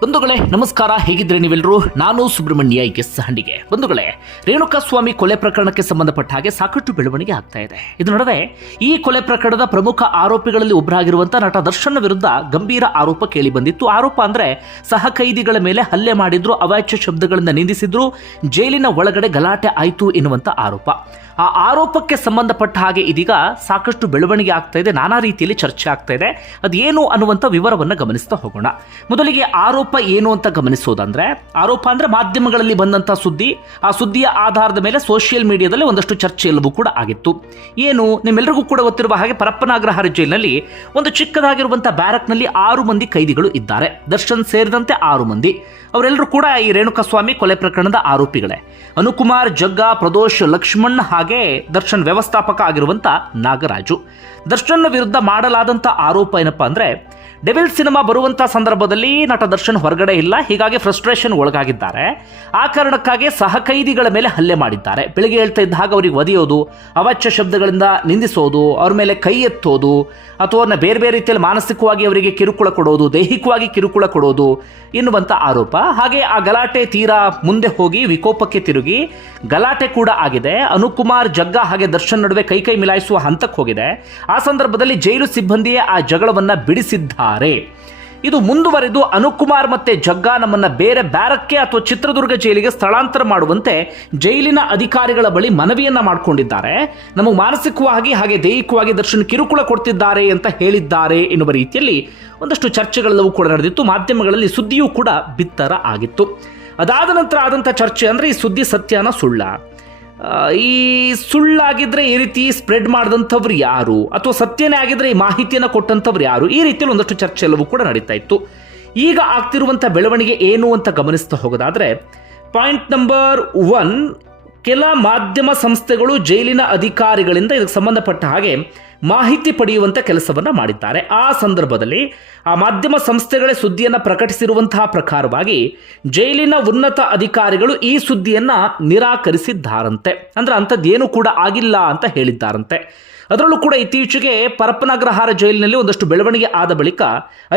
ಬಂಧುಗಳೇ ನಮಸ್ಕಾರ, ಹೇಗಿದ್ರೆ ನೀವೆಲ್ಲರೂ? ನಾನು ಸುಬ್ರಹ್ಮಣ್ಯ ಎಸ್ ಹಂಡಿಗೆ. ಬಂಧುಗಳೇ, ರೇಣುಕಾಸ್ವಾಮಿ ಕೊಲೆ ಪ್ರಕರಣಕ್ಕೆ ಸಂಬಂಧಪಟ್ಟ ಹಾಗೆ ಸಾಕಷ್ಟು ಬೆಳವಣಿಗೆ ಆಗ್ತಾ ಇದೆ. ಇದು ನಡುವೆ ಈ ಕೊಲೆ ಪ್ರಕರಣದ ಪ್ರಮುಖ ಆರೋಪಿಗಳಲ್ಲಿ ಒಬ್ಬರಾಗಿರುವಂತಹ ನಟ ದರ್ಶನ್ ವಿರುದ್ಧ ಗಂಭೀರ ಆರೋಪ ಕೇಳಿ ಬಂದಿತ್ತು. ಆರೋಪ ಅಂದ್ರೆ ಸಹ ಕೈದಿಗಳ ಮೇಲೆ ಹಲ್ಲೆ ಮಾಡಿದ್ರು, ಅವಾಚ್ಯ ಶಬ್ದಗಳಿಂದ ನಿಂದಿಸಿದ್ರು, ಜೈಲಿನ ಒಳಗಡೆ ಗಲಾಟೆ ಆಯಿತು ಎನ್ನುವಂತ ಆರೋಪ. ಆ ಆರೋಪಕ್ಕೆ ಸಂಬಂಧಪಟ್ಟ ಹಾಗೆ ಇದೀಗ ಸಾಕಷ್ಟು ಬೆಳವಣಿಗೆ ಆಗ್ತಾ ಇದೆ, ನಾನಾ ರೀತಿಯಲ್ಲಿ ಚರ್ಚೆ ಆಗ್ತಾ ಇದೆ. ಅದೇನು ಅನ್ನುವಂಥ ವಿವರವನ್ನು ಗಮನಿಸ್ತಾ ಹೋಗೋಣ. ಮೊದಲಿಗೆ ಆರೋಪ ಏನು ಅಂತ ಗಮನಿಸೋದಂದ್ರೆ, ಆರೋಪ ಅಂದ್ರೆ ಮಾಧ್ಯಮಗಳಲ್ಲಿ ಬಂದಂಥ ಸುದ್ದಿ. ಆ ಸುದ್ದಿಯ ಆಧಾರದ ಮೇಲೆ ಸೋಷಿಯಲ್ ಮೀಡಿಯಾದಲ್ಲಿ ಒಂದಷ್ಟು ಚರ್ಚೆ ಎಲ್ಲವೂ ಕೂಡ ಆಗಿತ್ತು. ಏನು, ನಿಮ್ಮೆಲ್ಲರಿಗೂ ಕೂಡ ಗೊತ್ತಿರುವ ಹಾಗೆ ಪರಪ್ಪನಾಗ್ರಹಾರ ಜೈಲಿನಲ್ಲಿ ಒಂದು ಚಿಕ್ಕದಾಗಿರುವಂತಹ ಬ್ಯಾರಕ್ನಲ್ಲಿ 6 ಮಂದಿ ಕೈದಿಗಳು ಇದ್ದಾರೆ, ದರ್ಶನ್ ಸೇರಿದಂತೆ 6 ಮಂದಿ. ಅವರೆಲ್ಲರೂ ಕೂಡ ಈ ರೇಣುಕಾಸ್ವಾಮಿ ಕೊಲೆ ಪ್ರಕರಣದ ಆರೋಪಿಗಳೇ. ಅನುಕುಮಾರ್, ಜಗ್ಗಾ, ಪ್ರದೋಷ್, ಲಕ್ಷ್ಮಣ್ ಹಾಗೆ ದರ್ಶನ್ ವ್ಯವಸ್ಥಾಪಕ ಆಗಿರುವಂತ ನಾಗರಾಜು. ದರ್ಶನ್ ವಿರುದ್ಧ ಮಾಡಲಾದಂತ ಆರೋಪ ಏನಪ್ಪಾ ಅಂದ್ರೆ, ಡೆವಿಲ್ ಸಿನಿಮಾ ಬರುವಂತ ಸಂದರ್ಭದಲ್ಲಿ ನಟ ದರ್ಶನ್ ಹೊರಗಡೆ ಇಲ್ಲ, ಹೀಗಾಗಿ ಫ್ರಸ್ಟ್ರೇಷನ್ ಒಳಗಾಗಿದ್ದಾರೆ. ಆ ಕಾರಣಕ್ಕಾಗಿ ಸಹ ಕೈದಿಗಳ ಮೇಲೆ ಹಲ್ಲೆ ಮಾಡಿದ್ದಾರೆ. ಬೆಳಿಗ್ಗೆ ಹೇಳ್ತಾ ಇದ್ದ ಹಾಗೆ ಅವರಿಗೆ ಒದೆಯೋದು, ಅವಾಚ್ಯ ಶಬ್ದಗಳಿಂದ ನಿಂದಿಸೋದು, ಅವ್ರ ಮೇಲೆ ಕೈ ಎತ್ತೋದು, ಅಥವಾ ಅವ್ರನ್ನ ಬೇರೆ ಬೇರೆ ರೀತಿಯಲ್ಲಿ ಮಾನಸಿಕವಾಗಿ ಅವರಿಗೆ ಕಿರುಕುಳ ಕೊಡೋದು, ದೈಹಿಕವಾಗಿ ಕಿರುಕುಳ ಕೊಡೋದು ಎನ್ನುವಂತ ಆರೋಪ. ಹಾಗೆ ಆ ಗಲಾಟೆ ತೀರಾ ಮುಂದೆ ಹೋಗಿ ವಿಕೋಪಕ್ಕೆ ತಿರುಗಿ ಗಲಾಟೆ ಕೂಡ ಆಗಿದೆ. ಅನುಕುಮಾರ್, ಜಗ್ಗಾ ಹಾಗೆ ದರ್ಶನ್ ನಡುವೆ ಕೈ ಮಿಲಾಯಿಸುವ ಹಂತಕ್ಕೆ ಹೋಗಿದೆ. ಆ ಸಂದರ್ಭದಲ್ಲಿ ಜೈಲು ಸಿಬ್ಬಂದಿಯೇ ಆ ಜಗಳವನ್ನ ಬಿಡಿಸಿದ್ದಾರೆ. ಇದು ಮುಂದುವರೆದು ಅನುಕುಮಾರ್ ಮತ್ತೆ ಜಗ್ಗಾ ನಮ್ಮನ್ನ ಬೇರೆ ಬ್ಯಾರಕ್ಕೆ ಅಥವಾ ಚಿತ್ರದುರ್ಗ ಜೈಲಿಗೆ ಸ್ಥಳಾಂತರ ಮಾಡುವಂತೆ ಜೈಲಿನ ಅಧಿಕಾರಿಗಳ ಬಳಿ ಮನವಿಯನ್ನ ಮಾಡಿಕೊಂಡಿದ್ದಾರೆ. ನಮಗೆ ಮಾನಸಿಕವಾಗಿ ಹಾಗೆ ದೈಹಿಕವಾಗಿ ದರ್ಶನ್ ಕಿರುಕುಳ ಕೊಡ್ತಿದ್ದಾರೆ ಅಂತ ಹೇಳಿದ್ದಾರೆ ಎನ್ನುವ ರೀತಿಯಲ್ಲಿ ಒಂದಷ್ಟು ಚರ್ಚೆಗಳೆಲ್ಲವೂ ಕೂಡ ನಡೆದಿತ್ತು. ಮಾಧ್ಯಮಗಳಲ್ಲಿ ಸುದ್ದಿಯೂ ಕೂಡ ಬಿತ್ತರ ಆಗಿತ್ತು. ಅದಾದ ನಂತರ ಆದಂಥ ಚರ್ಚೆ ಅಂದ್ರೆ, ಈ ಸುದ್ದಿ ಸತ್ಯನ ಸುಳ್ಳ, ಈ ಸುಳ್ಳಾಗಿದ್ರೆ ಈ ರೀತಿ ಸ್ಪ್ರೆಡ್ ಮಾಡಿದಂಥವ್ರು ಯಾರು, ಅಥವಾ ಸತ್ಯನೇ ಆಗಿದ್ರೆ ಈ ಮಾಹಿತಿಯನ್ನು ಕೊಟ್ಟಂಥವ್ರು ಯಾರು, ಈ ರೀತಿಯಲ್ಲಿ ಒಂದಷ್ಟು ಚರ್ಚೆ ಎಲ್ಲವೂ ಕೂಡ ನಡೀತಾ ಇತ್ತು. ಈಗ ಆಗ್ತಿರುವಂಥ ಬೆಳವಣಿಗೆ ಏನು ಅಂತ ಗಮನಿಸ್ತಾ ಹೋಗೋದಾದ್ರೆ, ಪಾಯಿಂಟ್ ನಂಬರ್ 1, ಕೆಲ ಮಾಧ್ಯಮ ಸಂಸ್ಥೆಗಳು ಜೈಲಿನ ಅಧಿಕಾರಿಗಳಿಂದ ಇದಕ್ಕೆ ಸಂಬಂಧಪಟ್ಟ ಹಾಗೆ ಮಾಹಿತಿ ಪಡೆಯುವಂಥ ಕೆಲಸವನ್ನು ಮಾಡಿದ್ದಾರೆ. ಆ ಸಂದರ್ಭದಲ್ಲಿ ಆ ಮಾಧ್ಯಮ ಸಂಸ್ಥೆಗಳೇ ಸುದ್ದಿಯನ್ನು ಪ್ರಕಟಿಸಿರುವಂತಹ ಪ್ರಕಾರವಾಗಿ ಜೈಲಿನ ಉನ್ನತ ಅಧಿಕಾರಿಗಳು ಈ ಸುದ್ದಿಯನ್ನ ನಿರಾಕರಿಸಿದ್ದಾರಂತೆ. ಅಂದ್ರೆ ಅಂಥದ್ದೇನು ಕೂಡ ಆಗಿಲ್ಲ ಅಂತ ಹೇಳಿದ್ದಾರಂತೆ. ಅದರಲ್ಲೂ ಕೂಡ ಇತ್ತೀಚೆಗೆ ಪರಪ್ಪನಾಗ್ರಹಾರ ಜೈಲಿನಲ್ಲಿ ಒಂದಷ್ಟು ಬೆಳವಣಿಗೆ ಆದ ಬಳಿಕ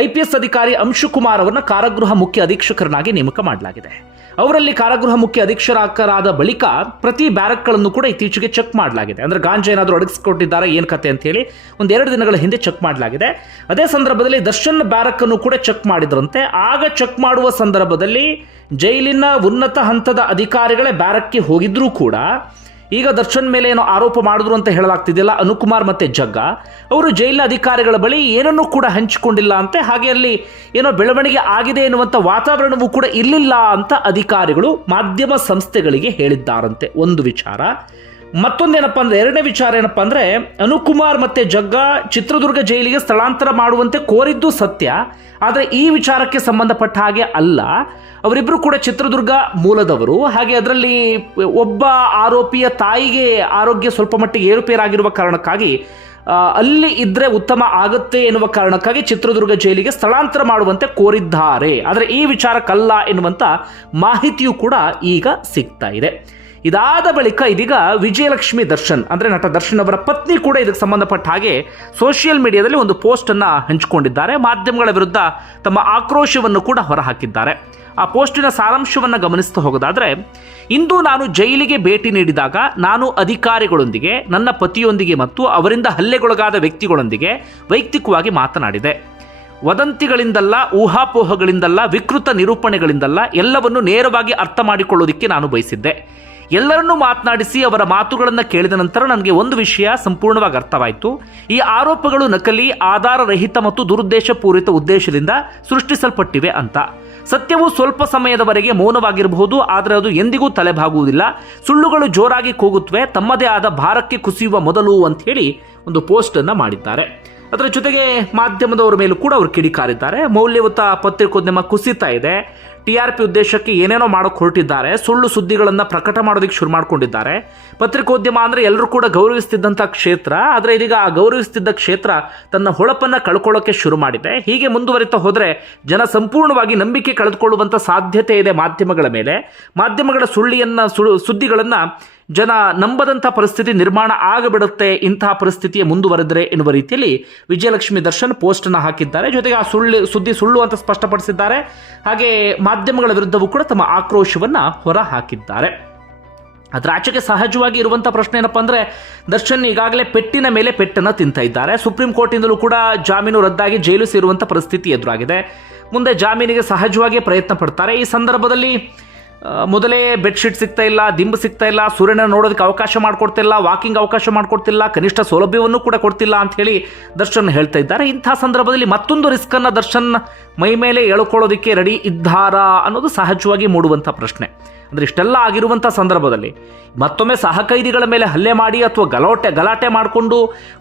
IPS ಅಧಿಕಾರಿ ಅಂಶುಕುಮಾರ್ ಅವರನ್ನ ಕಾರಾಗೃಹ ಮುಖ್ಯ ಅಧೀಕ್ಷಕರನ್ನಾಗಿ ನೇಮಕ ಮಾಡಲಾಗಿದೆ. ಅವರಲ್ಲಿ ಕಾರಾಗೃಹ ಮುಖ್ಯ ಅಧೀಕ್ಷಕರಾದ ಬಳಿಕ ಪ್ರತಿ ಬ್ಯಾರಕ್ಗಳನ್ನು ಕೂಡ ಇತ್ತೀಚೆಗೆ ಚೆಕ್ ಮಾಡಲಾಗಿದೆ. ಅಂದ್ರೆ ಗಾಂಜಾ ಏನಾದರೂ ಅಡಗಿಸಿಕೊಟ್ಟಿದ್ದಾರೆ ಏನ್ ಕತೆ ಅಂತ ಹೇಳಿ 1-2 ದಿನಗಳ ಹಿಂದೆ ಚೆಕ್ ಮಾಡಲಾಗಿದೆ. ಅದೇ ಸಂದರ್ಭದಲ್ಲಿ ದರ್ಶನ್ ಬ್ಯಾರಕ್ ಅನ್ನು ಕೂಡ ಚೆಕ್ ಮಾಡಿದ್ರಂತೆ. ಆಗ ಚೆಕ್ ಮಾಡುವ ಸಂದರ್ಭದಲ್ಲಿ ಜೈಲಿನ ಉನ್ನತ ಹಂತದ ಅಧಿಕಾರಿಗಳೇ ಬ್ಯಾರಕ್ಗೆ ಹೋಗಿದ್ರೂ ಕೂಡ ಈಗ ದರ್ಶನ್ ಮೇಲೆ ಏನೋ ಆರೋಪ ಮಾಡಿದ್ರು ಅಂತ ಹೇಳಲಾಗ್ತಿದೆಯಲ್ಲ, ಅನುಕುಮಾರ್ ಮತ್ತೆ ಜಗ್ಗಾ ಅವರು ಜೈಲಿನ ಅಧಿಕಾರಿಗಳ ಬಳಿ ಏನನ್ನೂ ಕೂಡ ಹಂಚಿಕೊಂಡಿಲ್ಲ ಅಂತೆ. ಹಾಗೆ ಅಲ್ಲಿ ಏನೋ ಬೆಳವಣಿಗೆ ಆಗಿದೆ ಎನ್ನುವಂಥ ವಾತಾವರಣವೂ ಕೂಡ ಇರಲಿಲ್ಲ ಅಂತ ಅಧಿಕಾರಿಗಳು ಮಾಧ್ಯಮ ಸಂಸ್ಥೆಗಳಿಗೆ ಹೇಳಿದ್ದಾರಂತೆ. ಒಂದು ವಿಚಾರ. ಮತ್ತೊಂದೇನಪ್ಪ ಅಂದ್ರೆ, ಎರಡನೇ ವಿಚಾರ ಏನಪ್ಪ ಅಂದ್ರೆ, ಅನುಕುಮಾರ್ ಮತ್ತೆ ಜಗ್ಗಾ ಚಿತ್ರದುರ್ಗ ಜೈಲಿಗೆ ಸ್ಥಳಾಂತರ ಮಾಡುವಂತೆ ಕೋರಿದ್ದು ಸತ್ಯ, ಆದರೆ ಈ ವಿಚಾರಕ್ಕೆ ಸಂಬಂಧಪಟ್ಟ ಹಾಗೆ ಅಲ್ಲ. ಅವರಿಬ್ಬರು ಕೂಡ ಚಿತ್ರದುರ್ಗ ಮೂಲದವರು. ಹಾಗೆ ಅದರಲ್ಲಿ ಒಬ್ಬ ಆರೋಪಿಯ ತಾಯಿಗೆ ಆರೋಗ್ಯ ಸ್ವಲ್ಪ ಮಟ್ಟಿಗೆ ಏರುಪೇರಾಗಿರುವ ಕಾರಣಕ್ಕಾಗಿ ಅಲ್ಲಿ ಇದ್ರೆ ಉತ್ತಮ ಆಗುತ್ತೆ ಎನ್ನುವ ಕಾರಣಕ್ಕಾಗಿ ಚಿತ್ರದುರ್ಗ ಜೈಲಿಗೆ ಸ್ಥಳಾಂತರ ಮಾಡುವಂತೆ ಕೋರಿದ್ದಾರೆ. ಆದರೆ ಈ ವಿಚಾರಕ್ಕಲ್ಲ ಎನ್ನುವಂತ ಮಾಹಿತಿಯೂ ಕೂಡ ಈಗ ಸಿಗ್ತಾ ಇದೆ. ಇದಾದ ಬಳಿಕ ಇದೀಗ ವಿಜಯಲಕ್ಷ್ಮಿ ದರ್ಶನ್ ಅಂದ್ರೆ ನಟ ದರ್ಶನ್ ಅವರ ಪತ್ನಿ ಕೂಡ ಇದಕ್ಕೆ ಸಂಬಂಧಪಟ್ಟ ಹಾಗೆ ಸೋಷಿಯಲ್ ಮೀಡಿಯಾದಲ್ಲಿ ಒಂದು ಪೋಸ್ಟ್ ಅನ್ನ ಹಂಚಿಕೊಂಡಿದ್ದಾರೆ. ಮಾಧ್ಯಮಗಳ ವಿರುದ್ಧ ತಮ್ಮ ಆಕ್ರೋಶವನ್ನು ಕೂಡ ಹೊರಹಾಕಿದ್ದಾರೆ. ಆ ಪೋಸ್ಟಿನ ಸಾರಾಂಶವನ್ನು ಗಮನಿಸ್ತಾ ಹೋಗೋದಾದ್ರೆ, ಇಂದು ನಾನು ಜೈಲಿಗೆ ಭೇಟಿ ನೀಡಿದಾಗ ನಾನು ಅಧಿಕಾರಿಗಳೊಂದಿಗೆ, ನನ್ನ ಪತಿಯೊಂದಿಗೆ ಮತ್ತು ಅವರಿಂದ ಹಲ್ಲೆಗೊಳಗಾದ ವ್ಯಕ್ತಿಗಳೊಂದಿಗೆ ವೈಯಕ್ತಿಕವಾಗಿ ಮಾತನಾಡಿದೆ. ವದಂತಿಗಳಿಂದಲ್ಲ, ಊಹಾಪೋಹಗಳಿಂದಲ್ಲ, ವಿಕೃತ ನಿರೂಪಣೆಗಳಿಂದಲ್ಲ, ಎಲ್ಲವನ್ನು ನೇರವಾಗಿ ಅರ್ಥ ಮಾಡಿಕೊಳ್ಳೋದಕ್ಕೆ ನಾನು ಬಯಸಿದ್ದೆ. ಎಲ್ಲರನ್ನೂ ಮಾತನಾಡಿಸಿ ಅವರ ಮಾತುಗಳನ್ನು ಕೇಳಿದ ನಂತರ ನನಗೆ ಒಂದು ವಿಷಯ ಸಂಪೂರ್ಣವಾಗಿ ಅರ್ಥವಾಯಿತು. ಈ ಆರೋಪಗಳು ನಕಲಿ, ಆಧಾರರಹಿತ ಮತ್ತು ದುರುದ್ದೇಶಪೂರಿತ ಉದ್ದೇಶದಿಂದ ಸೃಷ್ಟಿಸಲ್ಪಟ್ಟಿವೆ ಅಂತ. ಸತ್ಯವು ಸ್ವಲ್ಪ ಸಮಯದವರೆಗೆ ಮೌನವಾಗಿರಬಹುದು, ಆದರೆ ಅದು ಎಂದಿಗೂ ತಲೆಬಾಗುವುದಿಲ್ಲ. ಸುಳ್ಳುಗಳು ಜೋರಾಗಿ ಕೂಗುತ್ತವೆ, ತಮ್ಮದೇ ಆದ ಭಾರಕ್ಕೆ ಕುಸಿಯುವ ಮೊದಲು ಅಂತ ಹೇಳಿ ಒಂದು ಪೋಸ್ಟ್ ಅನ್ನ ಮಾಡಿದ್ದಾರೆ. ಅದರ ಜೊತೆಗೆ ಮಾಧ್ಯಮದವರ ಮೇಲೂ ಕೂಡ ಅವರು ಕಿಡಿಕಾರಿದ್ದಾರೆ. ಮೌಲ್ಯಯುತ ಪತ್ರಿಕೋದ್ಯಮ ಕುಸಿತಾ ಇದೆ, TRP ಉದ್ದೇಶಕ್ಕೆ ಏನೇನೋ ಮಾಡೋಕೆ ಹೊರಟಿದ್ದಾರೆ. ಸುಳ್ಳು ಸುದ್ದಿಗಳನ್ನು ಪ್ರಕಟ ಮಾಡೋದಕ್ಕೆ ಶುರು ಮಾಡ್ಕೊಂಡಿದ್ದಾರೆ. ಪತ್ರಿಕೋದ್ಯಮ ಅಂದರೆ ಎಲ್ಲರೂ ಕೂಡ ಗೌರವಿಸ್ತಿದ್ದಂಥ ಕ್ಷೇತ್ರ, ಆದರೆ ಇದೀಗ ಆ ಗೌರವಿಸ್ತಿದ್ದ ಕ್ಷೇತ್ರ ತನ್ನ ಹೊಳಪನ್ನು ಕಳ್ಕೊಳ್ಳೋಕ್ಕೆ ಶುರು ಮಾಡಿದೆ. ಹೀಗೆ ಮುಂದುವರಿತಾ ಹೋದರೆ ಜನ ಸಂಪೂರ್ಣವಾಗಿ ನಂಬಿಕೆ ಕಳೆದುಕೊಳ್ಳುವಂಥ ಸಾಧ್ಯತೆ ಇದೆ ಮಾಧ್ಯಮಗಳ ಮೇಲೆ. ಮಾಧ್ಯಮಗಳ ಸುದ್ದಿಗಳನ್ನು ಜನ ನಂಬದಂಥ ಪರಿಸ್ಥಿತಿ ನಿರ್ಮಾಣ ಆಗಿಬಿಡುತ್ತೆ ಇಂತಹ ಪರಿಸ್ಥಿತಿಯ ಮುಂದುವರೆದರೆ ಎನ್ನುವ ರೀತಿಯಲ್ಲಿ ವಿಜಯಲಕ್ಷ್ಮಿ ದರ್ಶನ್ ಪೋಸ್ಟನ್ನು ಹಾಕಿದ್ದಾರೆ. ಜೊತೆಗೆ ಆ ಸುದ್ದಿ ಸುಳ್ಳು ಅಂತ ಸ್ಪಷ್ಟಪಡಿಸಿದ್ದಾರೆ. ಹಾಗೆ ಮಾಧ್ಯಮಗಳ ವಿರುದ್ಧವೂ ಕೂಡ ತಮ್ಮ ಆಕ್ರೋಶವನ್ನು ಹೊರ ಹಾಕಿದ್ದಾರೆ. ಅದರ ಆಚೆಗೆ ಸಹಜವಾಗಿ ಇರುವಂಥ ಪ್ರಶ್ನೆ ಏನಪ್ಪ ಅಂದರೆ, ದರ್ಶನ್ ಈಗಾಗಲೇ ಪೆಟ್ಟಿನ ಮೇಲೆ ಪೆಟ್ಟನ್ನು ತಿಂತಾ ಇದ್ದಾರೆ. ಸುಪ್ರೀಂ ಕೋರ್ಟಿಂದಲೂ ಕೂಡ ಜಾಮೀನು ರದ್ದಾಗಿ ಜೈಲು ಸೇರುವಂಥ ಪರಿಸ್ಥಿತಿ ಎದುರಾಗಿದೆ. ಮುಂದೆ ಜಾಮೀನಿಗೆ ಸಹಜವಾಗಿ ಪ್ರಯತ್ನ ಪಡ್ತಾರೆ. ಈ ಸಂದರ್ಭದಲ್ಲಿ ಮೊದಲೇ ಬೆಡ್ಶೀಟ್ ಸಿಗ್ತಾ ಇಲ್ಲ, ದಿಂಬು ಸಿಗ್ತಾ ಇಲ್ಲ, ಸೂರ್ಯನ ನೋಡೋದಕ್ಕೆ ಅವಕಾಶ ಮಾಡಿಕೊಡ್ತಿಲ್ಲ, ವಾಕಿಂಗ್ ಅವಕಾಶ ಮಾಡಿಕೊಡ್ತಿಲ್ಲ, ಕನಿಷ್ಠ ಸೌಲಭ್ಯವನ್ನು ಕೂಡ ಕೊಡ್ತಿಲ್ಲ ಅಂತ ಹೇಳಿ ದರ್ಶನ್ ಹೇಳ್ತಾ ಇದ್ದಾರೆ. ಇಂಥ ಸಂದರ್ಭದಲ್ಲಿ ಮತ್ತೊಂದು ರಿಸ್ಕನ್ನು ದರ್ಶನ್ ಮೈ ಮೇಲೆ ಎಳ್ಕೊಳ್ಳೋದಕ್ಕೆ ರೆಡಿ ಇದ್ದಾರಾ ಅನ್ನೋದು ಸಹಜವಾಗಿ ಮೂಡುವಂಥ ಪ್ರಶ್ನೆ. ಅಂದರೆ ಇಷ್ಟೆಲ್ಲ ಆಗಿರುವಂಥ ಸಂದರ್ಭದಲ್ಲಿ ಮತ್ತೊಮ್ಮೆ ಸಹಕೈದಿಗಳ ಮೇಲೆ ಹಲ್ಲೆ ಮಾಡಿ ಅಥವಾ ಗಲಾಟೆ ಮಾಡಿಕೊಂಡು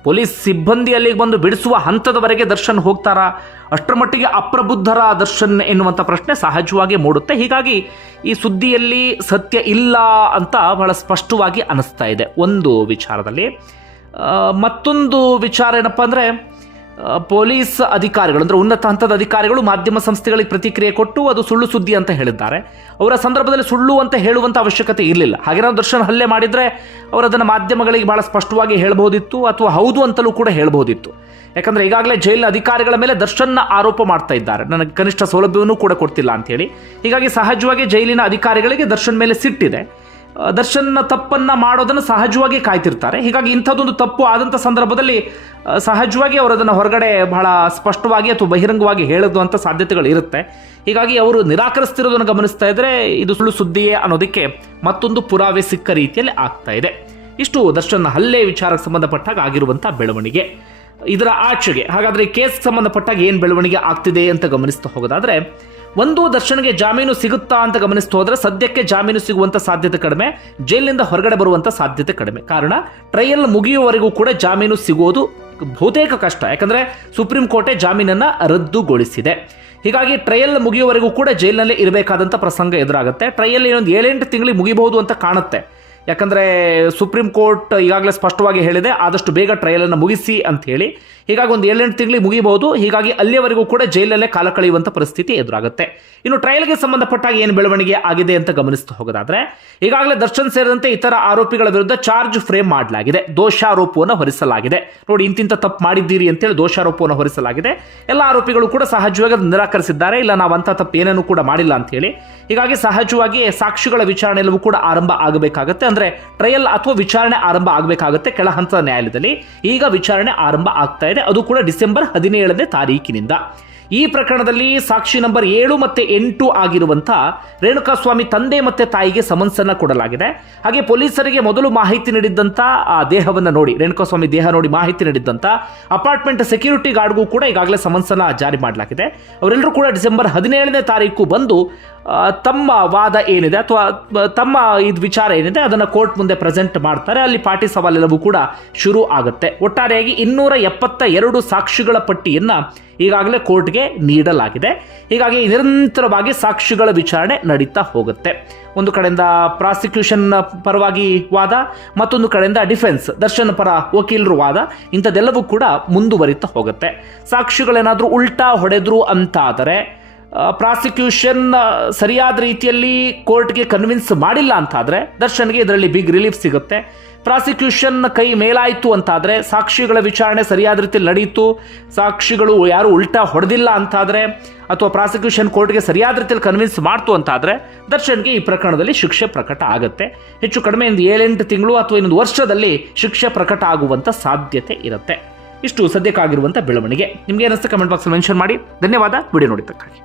ಪೊಲೀಸ್ ಸಿಬ್ಬಂದಿ ಅಲ್ಲಿಗೆ ಬಂದು ಬಿಡಿಸುವ ಹಂತದವರೆಗೆ ದರ್ಶನ್ ಹೋಗ್ತಾರಾ? ಅಷ್ಟರ ಮಟ್ಟಿಗೆ ಅಪ್ರಬುದ್ಧರ ದರ್ಶನ್ ಎನ್ನುವಂಥ ಪ್ರಶ್ನೆ ಸಹಜವಾಗಿ ಮೂಡುತ್ತೆ. ಹೀಗಾಗಿ ಈ ಸುದ್ದಿಯಲ್ಲಿ ಸತ್ಯ ಇಲ್ಲ ಅಂತ ಬಹಳ ಸ್ಪಷ್ಟವಾಗಿ ಅನಿಸ್ತಾ ಇದೆ ಒಂದು ವಿಚಾರದಲ್ಲಿ. ಮತ್ತೊಂದು ವಿಚಾರ ಏನಪ್ಪ ಅಂದರೆ, ಪೊಲೀಸ್ ಅಧಿಕಾರಿಗಳು ಅಂದರೆ ಉನ್ನತ ಹಂತದ ಅಧಿಕಾರಿಗಳು ಮಾಧ್ಯಮ ಸಂಸ್ಥೆಗಳಿಗೆ ಪ್ರತಿಕ್ರಿಯೆ ಕೊಟ್ಟು ಅದು ಸುಳ್ಳು ಸುದ್ದಿ ಅಂತ ಹೇಳಿದ್ದಾರೆ. ಅವರ ಸಂದರ್ಭದಲ್ಲಿ ಸುಳ್ಳು ಅಂತ ಹೇಳುವಂಥ ಅವಶ್ಯಕತೆ ಇರಲಿಲ್ಲ. ಹಾಗೆ ನಾವು ದರ್ಶನ್ ಹಲ್ಲೆ ಮಾಡಿದರೆ ಅವರು ಅದನ್ನು ಮಾಧ್ಯಮಗಳಿಗೆ ಭಾಳ ಸ್ಪಷ್ಟವಾಗಿ ಹೇಳ್ಬೋದಿತ್ತು, ಅಥವಾ ಹೌದು ಅಂತಲೂ ಕೂಡ ಹೇಳ್ಬೋದಿತ್ತು. ಯಾಕಂದರೆ ಈಗಾಗಲೇ ಜೈಲಿನ ಅಧಿಕಾರಿಗಳ ಮೇಲೆ ದರ್ಶನ್ನ ಆರೋಪ ಮಾಡ್ತಾ ಇದ್ದಾರೆ, ನನಗೆ ಕನಿಷ್ಠ ಸೌಲಭ್ಯವನ್ನು ಕೂಡ ಕೊಡ್ತಿಲ್ಲ ಅಂಥೇಳಿ. ಹೀಗಾಗಿ ಸಹಜವಾಗಿ ಜೈಲಿನ ಅಧಿಕಾರಿಗಳಿಗೆ ದರ್ಶನ್ ಮೇಲೆ ಸಿಟ್ಟಿದೆ. ದರ್ಶನ್ ತಪ್ಪನ್ನು ಮಾಡೋದನ್ನು ಸಹಜವಾಗಿ ಕಾಯ್ತಿರ್ತಾರೆ. ಹೀಗಾಗಿ ಇಂಥದ್ದೊಂದು ತಪ್ಪು ಆದಂಥ ಸಂದರ್ಭದಲ್ಲಿ ಸಹಜವಾಗಿ ಅವರು ಅದನ್ನು ಹೊರಗಡೆ ಬಹಳ ಸ್ಪಷ್ಟವಾಗಿ ಅಥವಾ ಬಹಿರಂಗವಾಗಿ ಹೇಳುವಂಥ ಸಾಧ್ಯತೆಗಳು ಇರುತ್ತೆ. ಹೀಗಾಗಿ ಅವರು ನಿರಾಕರಿಸ್ತಿರೋದನ್ನು ಗಮನಿಸ್ತಾ ಇದ್ದರೆ ಇದು ಸುಳ್ಳು ಸುದ್ದಿಯೇ ಅನ್ನೋದಕ್ಕೆ ಮತ್ತೊಂದು ಪುರಾವೆ ಸಿಕ್ಕ ರೀತಿಯಲ್ಲಿ ಆಗ್ತಾ ಇದೆ. ಇಷ್ಟು ದರ್ಶನ್ ಹಲ್ಲೆ ವಿಚಾರಕ್ಕೆ ಸಂಬಂಧಪಟ್ಟಾಗ ಆಗಿರುವಂಥ ಬೆಳವಣಿಗೆ. ಇದರ ಆಚೆಗೆ ಹಾಗಾದರೆ ಈ ಕೇಸ್ ಸಂಬಂಧಪಟ್ಟಾಗ ಏನು ಬೆಳವಣಿಗೆ ಆಗ್ತಿದೆ ಅಂತ ಗಮನಿಸ್ತಾ ಹೋಗೋದಾದರೆ, ಒಂದು, ದರ್ಶನ್ಗೆ ಜಾಮೀನು ಸಿಗುತ್ತಾ ಅಂತ ಗಮನಿಸ್ತಾ ಹೋದರೆ ಸದ್ಯಕ್ಕೆ ಜಾಮೀನು ಸಿಗುವಂಥ ಸಾಧ್ಯತೆ ಕಡಿಮೆ, ಜೈಲಿನಿಂದ ಹೊರಗಡೆ ಬರುವಂಥ ಸಾಧ್ಯತೆ ಕಡಿಮೆ. ಕಾರಣ, ಟ್ರಯಲ್ ಮುಗಿಯುವವರೆಗೂ ಕೂಡ ಜಾಮೀನು ಸಿಗೋದು ಬಹುತೇಕ ಕಷ್ಟ. ಯಾಕಂದರೆ ಸುಪ್ರೀಂ ಕೋರ್ಟೇ ಜಾಮೀನನ್ನು ರದ್ದುಗೊಳಿಸಿದೆ. ಹೀಗಾಗಿ ಟ್ರಯಲ್ ಮುಗಿಯುವವರೆಗೂ ಕೂಡ ಜೈಲಿನಲ್ಲೇ ಇರಬೇಕಾದಂಥ ಪ್ರಸಂಗ ಎದುರಾಗುತ್ತೆ. ಟ್ರಯಲ್ ಇನ್ನೊಂದು 7-8 ತಿಂಗಳಿಗೆ ಮುಗಿಬಹುದು ಅಂತ ಕಾಣುತ್ತೆ. ಯಾಕಂದರೆ ಸುಪ್ರೀಂ ಕೋರ್ಟ್ ಈಗಾಗಲೇ ಸ್ಪಷ್ಟವಾಗಿ ಹೇಳಿದೆ, ಆದಷ್ಟು ಬೇಗ ಟ್ರಯಲನ್ನು ಮುಗಿಸಿ ಅಂತ ಹೇಳಿ. ಹೀಗಾಗಿ ಒಂದು 7-8 ತಿಂಗಳಿಗೆ ಮುಗಿಬಹುದು. ಹೀಗಾಗಿ ಅಲ್ಲಿಯವರೆಗೂ ಕೂಡ ಜೈಲಲ್ಲೇ ಕಾಲ ಕಳೆಯುವಂಥ ಪರಿಸ್ಥಿತಿ ಎದುರಾಗುತ್ತೆ. ಇನ್ನು ಟ್ರಯಲ್ಗೆ ಸಂಬಂಧಪಟ್ಟಾಗ ಏನು ಬೆಳವಣಿಗೆ ಆಗಿದೆ ಅಂತ ಗಮನಿಸ್ತಾ ಹೋಗೋದಾದರೆ, ಈಗಾಗಲೇ ದರ್ಶನ್ ಸೇರಿದಂತೆ ಇತರ ಆರೋಪಿಗಳ ವಿರುದ್ಧ ಚಾರ್ಜ್ ಫ್ರೇಮ್ ಮಾಡಲಾಗಿದೆ, ದೋಷಾರೋಪವನ್ನು ಹೊರಿಸಲಾಗಿದೆ. ನೋಡಿ, ಇಂತಿಂಥ ತಪ್ಪು ಮಾಡಿದ್ದೀರಿ ಅಂತೇಳಿ ದೋಷಾರೋಪವನ್ನು ಹೊರಿಸಲಾಗಿದೆ. ಎಲ್ಲ ಆರೋಪಿಗಳು ಕೂಡ ಸಹಜವಾಗಿ ಅದನ್ನು ನಿರಾಕರಿಸಿದ್ದಾರೆ, ಇಲ್ಲ ನಾವು ಅಂಥ ತಪ್ಪು ಏನೇನೂ ಕೂಡ ಮಾಡಿಲ್ಲ ಅಂತೇಳಿ. ಹೀಗಾಗಿ ಸಹಜವಾಗಿ ಸಾಕ್ಷಿಗಳ ವಿಚಾರಣೆ ಎಲ್ಲವೂ ಕೂಡ ಆರಂಭ ಆಗಬೇಕಾಗುತ್ತೆ. ಅಂದರೆ ಟ್ರಯಲ್ ಅಥವಾ ವಿಚಾರಣೆ ಆರಂಭ ಆಗಬೇಕಾಗುತ್ತೆ ಕೆಳ ಹಂತದ ನ್ಯಾಯಾಲಯದಲ್ಲಿ. ಈಗ ವಿಚಾರಣೆ ಆರಂಭ ಆಗ್ತಾ ಇದೆ, ಅದು ಕೂಡ ಡಿಸೆಂಬರ್ 17ನೇ ತಾರೀಕಿನಿಂದ. ಈ ಪ್ರಕರಣದಲ್ಲಿ ಸಾಕ್ಷಿ ನಂಬರ್ 7 ಮತ್ತು 8 ಆಗಿರುವಂಥ ರೇಣುಕಾಸ್ವಾಮಿ ತಂದೆ ಮತ್ತು ತಾಯಿಗೆ ಸಮನ್ಸನ್ನು ಕೊಡಲಾಗಿದೆ. ಹಾಗೆ ಪೊಲೀಸರಿಗೆ ಮೊದಲು ಮಾಹಿತಿ ನೀಡಿದ್ದಂಥ ಆ ದೇಹವನ್ನು ನೋಡಿ, ರೇಣುಕಾಸ್ವಾಮಿ ದೇಹ ನೋಡಿ ಮಾಹಿತಿ ನೀಡಿದ್ದಂಥ ಅಪಾರ್ಟ್ಮೆಂಟ್ ಸೆಕ್ಯೂರಿಟಿ ಗಾರ್ಡ್ಗೂ ಕೂಡ ಈಗಾಗಲೇ ಸಮನ್ಸನ್ನು ಜಾರಿ ಮಾಡಲಾಗಿದೆ. ಅವರೆಲ್ಲರೂ ಕೂಡ ಡಿಸೆಂಬರ್ 17ನೇ ತಾರೀಕು ಬಂದು ತಮ್ಮ ವಾದ ಏನಿದೆ ಅಥವಾ ತಮ್ಮ ಇದು ವಿಚಾರ ಏನಿದೆ ಅದನ್ನು ಕೋರ್ಟ್ ಮುಂದೆ ಪ್ರೆಸೆಂಟ್ ಮಾಡ್ತಾರೆ. ಅಲ್ಲಿ ಪಾಟಿ ಸವಾಲೆಲ್ಲವೂ ಕೂಡ ಶುರು ಆಗುತ್ತೆ. ಒಟ್ಟಾರೆಯಾಗಿ 272 ಸಾಕ್ಷಿಗಳ ಪಟ್ಟಿಯನ್ನು ಈಗಾಗಲೇ ಕೋರ್ಟ್ಗೆ ನೀಡಲಾಗಿದೆ. ಹೀಗಾಗಿ ನಿರಂತರವಾಗಿ ಸಾಕ್ಷಿಗಳ ವಿಚಾರಣೆ ನಡೀತಾ ಹೋಗುತ್ತೆ. ಒಂದು ಕಡೆಯಿಂದ ಪ್ರಾಸಿಕ್ಯೂಷನ್ ಪರವಾಗಿ ವಾದ, ಮತ್ತೊಂದು ಕಡೆಯಿಂದ ಡಿಫೆನ್ಸ್ ದರ್ಶನ್ ಪರ ವಕೀಲರು ವಾದ, ಇಂಥದ್ದೆಲ್ಲವೂ ಕೂಡ ಮುಂದುವರಿತಾ ಹೋಗುತ್ತೆ. ಸಾಕ್ಷಿಗಳೇನಾದರೂ ಉಲ್ಟಾ ಹೊಡೆದ್ರು ಅಂತಾದರೆ, ಪ್ರಾಸಿಕ್ಯೂಷನ್ ಸರಿಯಾದ ರೀತಿಯಲ್ಲಿ ಕೋರ್ಟ್ಗೆ ಕನ್ವಿನ್ಸ್ ಮಾಡಿಲ್ಲ ಅಂತಾದರೆ ದರ್ಶನ್ಗೆ ಇದರಲ್ಲಿ ಬಿಗ್ ರಿಲೀಫ್ ಸಿಗುತ್ತೆ. ಪ್ರಾಸಿಕ್ಯೂಷನ್ ಕೈ ಮೇಲಾಯಿತು ಅಂತಾದರೆ, ಸಾಕ್ಷಿಗಳ ವಿಚಾರಣೆ ಸರಿಯಾದ ರೀತಿಯಲ್ಲಿ ನಡೆಯಿತು, ಸಾಕ್ಷಿಗಳು ಯಾರು ಉಲ್ಟಾ ಹೊಡೆದಿಲ್ಲ ಅಂತಾದರೆ, ಅಥವಾ ಪ್ರಾಸಿಕ್ಯೂಷನ್ ಕೋರ್ಟ್ಗೆ ಸರಿಯಾದ ರೀತಿಯಲ್ಲಿ ಕನ್ವಿನ್ಸ್ ಮಾಡ್ತು ಅಂತಾದರೆ ದರ್ಶನ್ಗೆ ಈ ಪ್ರಕರಣದಲ್ಲಿ ಶಿಕ್ಷೆ ಪ್ರಕಟ ಆಗುತ್ತೆ. ಹೆಚ್ಚು ಕಡಿಮೆ ಒಂದು 7-8 ತಿಂಗಳು ಅಥವಾ ಇನ್ನೊಂದು ವರ್ಷದಲ್ಲಿ ಶಿಕ್ಷೆ ಪ್ರಕಟ ಆಗುವಂಥ ಸಾಧ್ಯತೆ ಇರುತ್ತೆ. ಇಷ್ಟು ಸದ್ಯಕ್ಕಾಗಿರುವಂಥ ಬೆಳವಣಿಗೆ. ನಿಮಗೆ ಏನಿಸುತ್ತೆ ಕಮೆಂಟ್ ಬಾಕ್ಸಲ್ಲಿ ಮೆನ್ಷನ್ ಮಾಡಿ. ಧನ್ಯವಾದ ವಿಡಿಯೋ ನೋಡಿದ್ದಕ್ಕಾಗಿ.